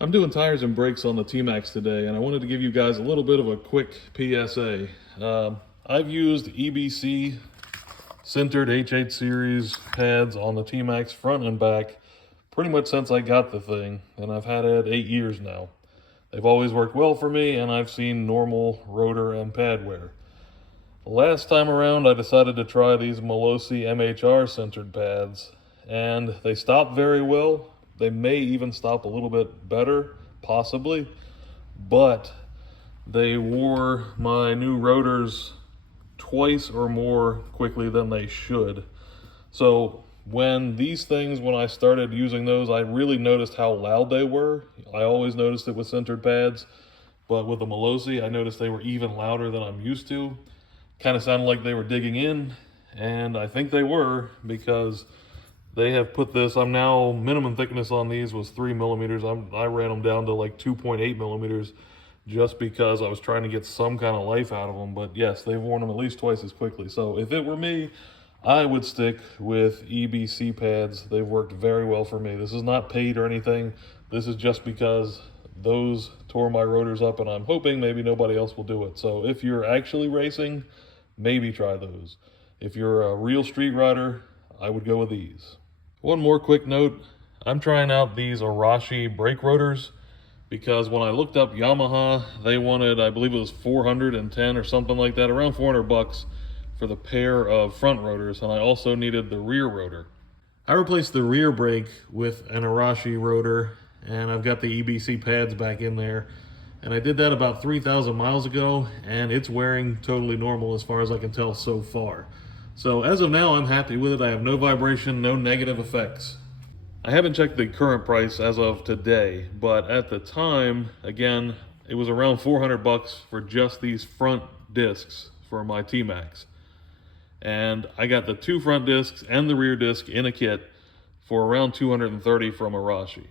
I'm doing tires and brakes on the T-Max today, and I wanted to give you guys a little bit of a quick PSA. I've used EBC Sintered H8 series pads on the T-Max front and back pretty much since I got the thing, and I've had it 8 years now. They've always worked well for me, and I've seen normal rotor and pad wear. Last time around, I decided to try these Malossi MHR Sintered pads, and they stopped very well. They may even stop a little bit better, possibly, but they wore my new rotors twice or more quickly than they should. So when I started using those, I really noticed how loud they were. I always noticed it with Sintered pads, but with the Malossi, I noticed they were even louder than I'm used to. Kind of sounded like they were digging in, and I think they were, because they have put this, I'm now, minimum thickness on these was 3 millimeters. I ran them down to like 2.8 millimeters just because I was trying to get some kind of life out of them. But yes, they've worn them at least twice as quickly. So if it were me, I would stick with EBC pads. They've worked very well for me. This is not paid or anything. This is just because those tore my rotors up, and I'm hoping maybe nobody else will do it. So if you're actually racing, maybe try those. If you're a real street rider, I would go with these. One more quick note, I'm trying out these Arashi brake rotors because when I looked up Yamaha, they wanted, I believe it was 410 or something like that, around 400 bucks for the pair of front rotors, and I also needed the rear rotor. I replaced the rear brake with an Arashi rotor, and I've got the EBC pads back in there, and I did that about 3,000 miles ago, and it's wearing totally normal as far as I can tell so far. So as of now, I'm happy with it. I have no vibration, no negative effects. I haven't checked the current price as of today, but at the time, again, it was around 400 bucks for just these front discs for my T-Max. And I got the two front discs and the rear disc in a kit for around 230 from Arashi.